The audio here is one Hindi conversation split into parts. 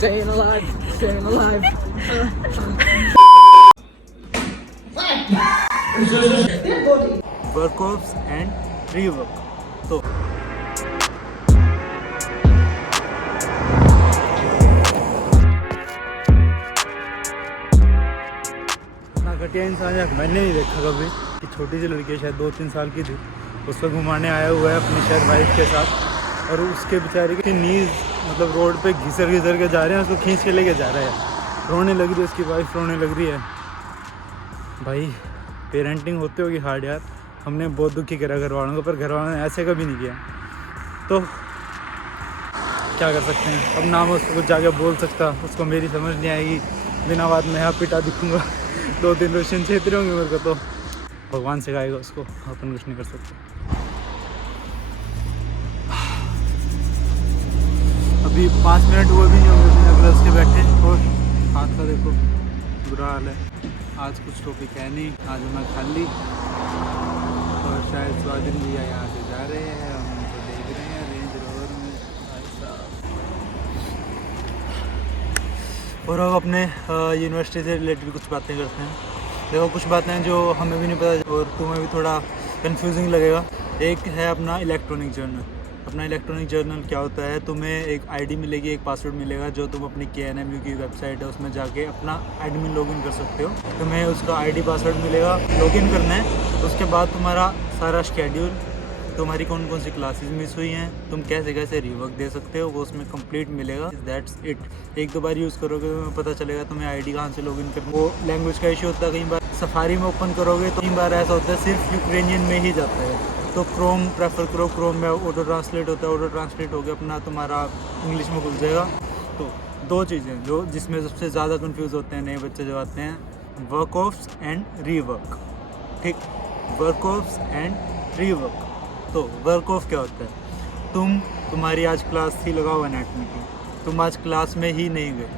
Staying alive, staying alive. Workups and rework. तो इतना घटिया इंसान यार मैंने नहीं देखा कभी कि छोटी सी लड़की शायद 2-3 साल की थी, उसको घुमाने आया हुआ है अपनी शायद वाइफ के साथ, और उसके बेचारे की नीज मतलब रोड पे घिसर के जा रहे हैं, उसको खींच के लेके जा रहे हैं, रोने लग रही है, उसकी वाइफ रोने लग रही है। भाई पेरेंटिंग होते होगी हार्ड यार, हमने बहुत दुखी करा घर वालों को, पर घर वालों ने ऐसे कभी नहीं किया, तो क्या कर सकते हैं। अब ना मैं उसको कुछ जाके बोल सकता, उसको मेरी समझ नहीं आएगी, बिना बात में यहाँ पिटा दिखूँगा 2-3 रोशन छेतरे होंगे मेरे को, तो भगवान सिखाएगा उसको, अपन कुछ नहीं कर सकते। अभी 5 मिनट हुए भी नहीं होंगे ग्लव्स के बैठे, और हाथ का देखो बुरा हाल है। आज कुछ टॉपिक है नहीं, आज मैं खाली, और शायद स्वाधीन भैया यहाँ से जा रहे हैं, हम उनको देख रहे हैं रेंज रोवर में भाई साहब। और अब अपने यूनिवर्सिटी से रिलेटेड कुछ बातें करते हैं। देखो कुछ बातें हैं जो हमें भी नहीं पता और तुम्हें भी थोड़ा कंफ्यूजिंग लगेगा। एक है अपना इलेक्ट्रॉनिक जर्नल। अपना इलेक्ट्रॉनिक जर्नल क्या होता है, तुम्हें एक आईडी मिलेगी, एक पासवर्ड मिलेगा, जो तुम अपनी KNMU की वेबसाइट है उसमें जाके अपना एडमिन लॉगिन कर सकते हो। तुम्हें उसका आईडी पासवर्ड मिलेगा, लॉगिन करना है। उसके बाद तुम्हारा सारा शेड्यूल, तुम्हारी कौन कौन सी क्लासेस मिस हुई हैं, तुम कैसे कैसे रिवर्क दे सकते हो, वो उसमें कंप्लीट मिलेगा। That's it. 1-2 बार यूज़ करोगे तो तुम्हें पता चलेगा तुम्हें आईडी कहाँ से लॉगिन करना। वो लैंग्वेज का इशू होता है, कई बार सफारी में ओपन करोगे तो कई बार ऐसा होता है सिर्फ यूक्रेनियन में ही जाता है, तो क्रोम प्रेफर करो। क्रोम में ऑटो ट्रांसलेट होता है, ऑटो ट्रांसलेट हो गया अपना तुम्हारा इंग्लिश में खुल जाएगा। तो 2 चीज़ें जो जिसमें सबसे ज़्यादा कंफ्यूज होते हैं नए बच्चे जो आते हैं, वर्कऑप्स एंड रीवर्क। ठीक, वर्कऑप्स एंड रीवर्क। तो वर्क ऑफ क्या होता है, तुम्हारी आज क्लास थी लगाओ एनाटॉमी की, तुम आज क्लास में ही नहीं गए,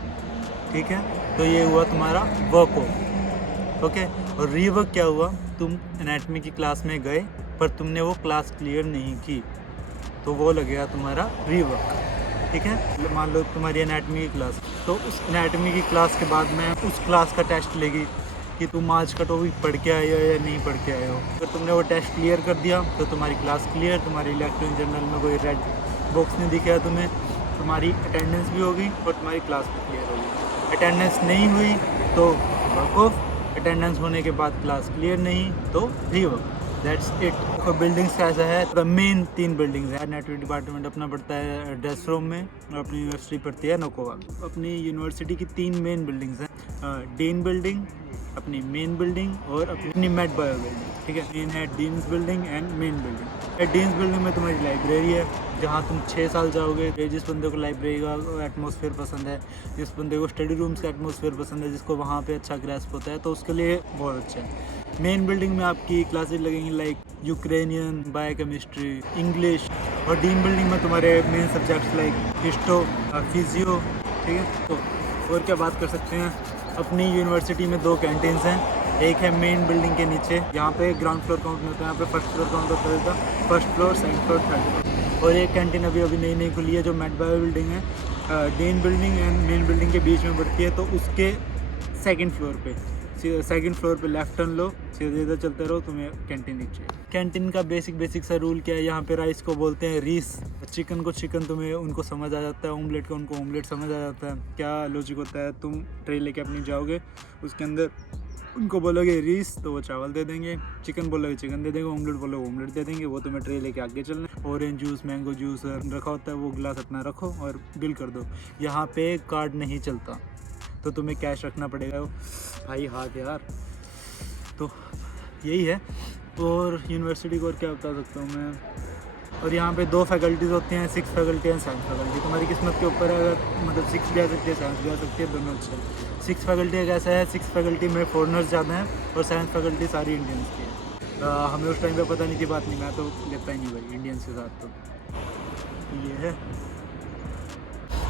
ठीक है, तो ये हुआ तुम्हारा वर्क ऑफ। ओके। और रीवर्क क्या हुआ, तुम एनाटॉमी की क्लास में गए पर तुमने वो क्लास क्लियर नहीं की, तो वो लगेगा तुम्हारा रीवर्क। ठीक है, मान लो तुम्हारी एनाटॉमी की क्लास, तो उस एनाटॉमी की क्लास के बाद में उस क्लास का टेस्ट लेगी कि तुम आज का टॉपिक पढ़ के आए हो या नहीं पढ़ के आए हो। अगर तुमने वो टेस्ट क्लियर कर दिया तो तुम्हारी क्लास क्लियर, तुम्हारी इलेक्ट्रॉनिक जर्नल में कोई रेड बॉक्स नहीं दिखेगा तुम्हें, तुम्हारी अटेंडेंस भी होगी और तुम्हारी क्लास भी क्लियर होगी। अटेंडेंस नहीं हुई तो वर्क ऑफ, अटेंडेंस होने के बाद क्लास क्लियर नहीं तो रीवर्क। That's it. और बिल्डिंग्स कैसा है, तो मेन 3 बिल्डिंग्स है। नेटवर्क डिपार्टमेंट अपना पड़ता है डेस्रोम में, और अपनी यूनिवर्सिटी पड़ती है नोकोवा। अपनी यूनिवर्सिटी की 3 मेन बिल्डिंग्स हैं, डीन बिल्डिंग, अपनी मेन बिल्डिंग और अपनी मेड बायो बिल्डिंग। ठीक है, मेन है deans building and main building. Deans building में तुम्हारी लाइब्रेरी है, जहाँ तुम 6 साल जाओगे। जिस बंदे को लाइब्रेरी का एटमॉस्फेयर पसंद है, जिस बंदे को स्टडी रूम्स का एटमॉस्फेयर पसंद है, जिसको वहाँ पे अच्छा ग्रैस्प होता है, तो उसके लिए बहुत अच्छा है। मेन बिल्डिंग में आपकी क्लासेज लगेंगी लाइक यूक्रेनियन, बायोकेमिस्ट्री, इंग्लिश। और डीन बिल्डिंग में तुम्हारे main subjects like histo, physio. ठीक है, तो और क्या बात कर सकते हैं। अपनी यूनिवर्सिटी में 2 कैंटीन्स हैं। एक है मेन बिल्डिंग के नीचे, यहाँ पे ग्राउंड फ्लोर काउंट नहीं होता, यहाँ पे फर्स्ट फ्लोर काउंट होता है, first floor, second floor, third floor. और एक कैंटीन अभी नई खुली है जो मेड बायो बिल्डिंग है, dean building and main building के बीच में पड़ती है, तो उसके सेकंड फ्लोर पे लेफ्ट टर्न लो, सीधे चलते रहो, तुम्हें कैंटीन दिख जाएगी। कैंटीन का बेसिक सा रूल क्या है, यहाँ पे राइस को बोलते हैं रीस, चिकन को चिकन, तुम्हें उनको समझ आ जाता है, ऑमलेट को उनको ऑमलेट समझ आ जाता है। क्या लॉजिक होता है, तुम ट्रे लेके अपनी जाओगे, उसके अंदर उनको बोलोगे रीस तो वो चावल दे देंगे, चिकन बोलोगे चिकन दे देंगे, ऑमलेट बोलोगे ऑमलेट दे देंगे, वो तुम्हें ट्रे लेके आगे चलना। ऑरेंज जूस, मैंगो जूस रखा होता है, वो गिलास अपना रखो और बिल कर दो। यहाँ पे कार्ड नहीं चलता, तो तुम्हें कैश रखना पड़ेगा। भाई हाथ यार, तो यही है। और यूनिवर्सिटी को और क्या बता सकता हूँ मैं। और यहाँ पे 2 फैकल्टीज़ होती हैं, 6 फैकल्टी एंड साइंस फैकल्टी। तुम्हारी किस्मत के ऊपर है, अगर मतलब 6 भी आ सकती है, साइंस भी आ सकती है, दोनों अच्छे हैं। 6 फैकल्टी कैसा है, 6 फैकल्टी में फॉरनर्स ज़्यादा हैं और साइंस फैकल्टी सारी इंडियंस की है। हमें उस टाइम पे पता नहीं थी, बात नहीं, मैं तो लेता ही नहीं भाई इंडियंस के साथ। तो ये है,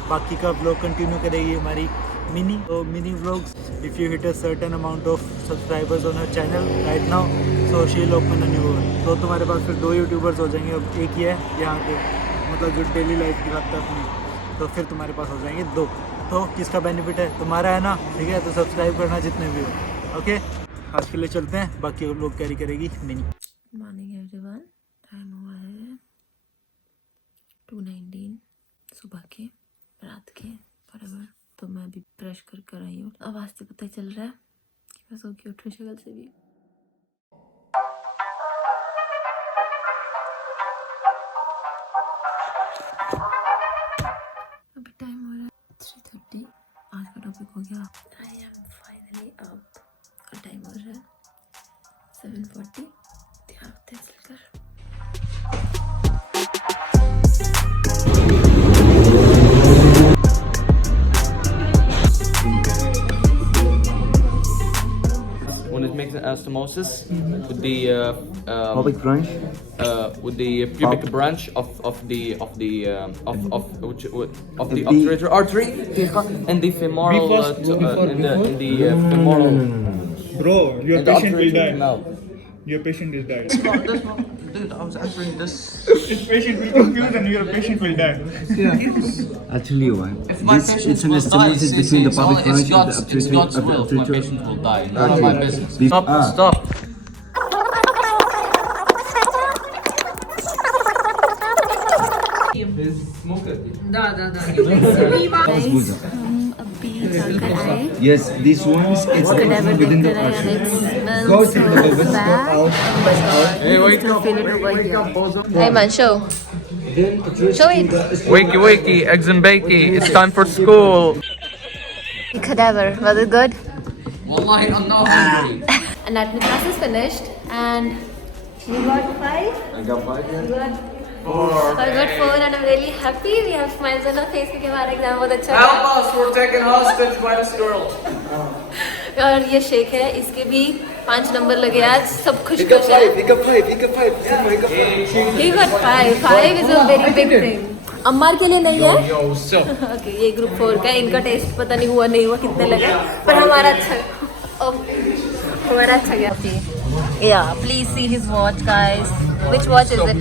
बाकी का व्लॉग कंटिन्यू करेगी हमारी mini vlogs. If you hit a certain amount of subscribers on her channel right now, so she will open a new one. तो तुम्हारे पास फिर 2 यूट्यूबर्स हो जाएंगे, अब एक ही है यहाँ पे, मतलब जो डेली लाइफ दिखाता है अपनी, तो फिर तुम्हारे पास हो जाएंगे 2। तो किसका बेनिफिट है, तुम्हारा है ना, ठीक है। तो सब्सक्राइब करना जितने भी हो, ओके। आज के लिए चलते हैं, बाकी और लोग कैरी करेगी मिनी। मॉर्निंग एवरीवन, टाइम हुआ है 2:19 सुबह के, रात के बराबर। तो मैं अभी ब्रश कर आई हूँ। आवाज़ से पता चल रहा है कि मैं सो के उठूँ शक्ल से भी। अभी टाइम हो रहा है 3:30। आज का टॉपिक हो गया आई एम फाइनली अप। और टाइम हो रहा है 7:40। ध्यान होते चलकर। When it makes anastomosis with the Pubic branch. with the pubic branch of the The obturator artery and the femoral in the femoral Bro, your and the patient will obturator die. canal. Your patient is died. Dude, I was answering this. If patient will confuse and your patient will die. I'll tell you why. If my patient It's an will die, anastomosis say between the it's pubic only- branch and the it's God's will. If my obturator. patient will die. None of my business. Stop. Stop. Yes, these ones it's within the artery. Go to the pelvis, go out. Hey, wake up! Wake up, bozo! Hey man, show. Show it. Wakey, wakey, eggs and bakey. It's time for school. Cadaver. Was it good? Wallahi, I'm not hungry. Anatomy class is finished and you got 5? I got 5 You here. got 4. I got 4 and I'm really happy. We have smiles on our face because हमारा exam बहुत अच्छा Help था. us! We're taken hostage by this girl. और ये शेख है, इसके भी 5 नंबर लगे आज. सब खुश खुश हैं. He got 5. He got 5. He got 5. 5 is a very big thing. Ammar के लिए नहीं है. Yo, so. ओके, ये ग्रुप 4 का. इनका टेस्ट पता नहीं हुआ नहीं हुआ कितने लगे, पर हमारा अच्छा हमारा अच्छा गया. Yeah, please see his watch, guys. Which watch is it?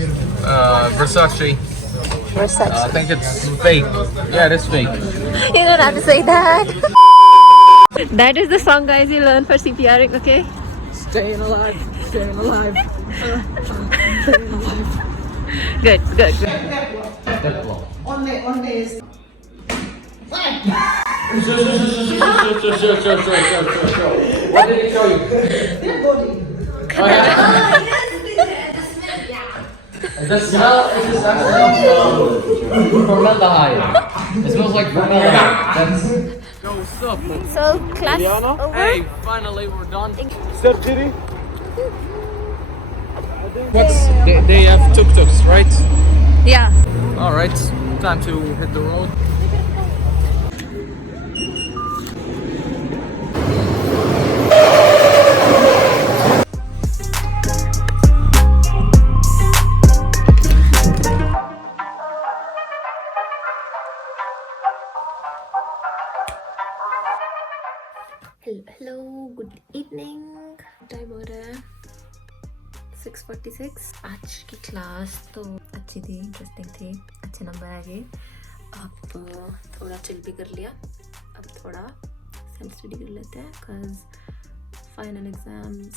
Versace. Versace. I think it's fake. Yeah, it is fake. You don't have to say that. That is the song, guys, you learn for CPRing, okay? Staying alive. Staying alive. Good, good. What did he show you? The smell is actually formaldehyde. It smells like formaldehyde. That's... Yo, what's up? So, class over? Hey, finally we're done. Surgery. They have tuk-tuks, right? Yeah. Alright, time to hit the road. Hello, good evening. Time हो रहा है 6:46. आज की क्लास तो अच्छी थी, इंटरेस्टिंग थी, अच्छे नंबर आ गए. अब थोड़ा चिल भी कर लिया. अब थोड़ा सेल्फ स्टडी कर लेते हैं, बिकॉज फाइनल एग्जाम्स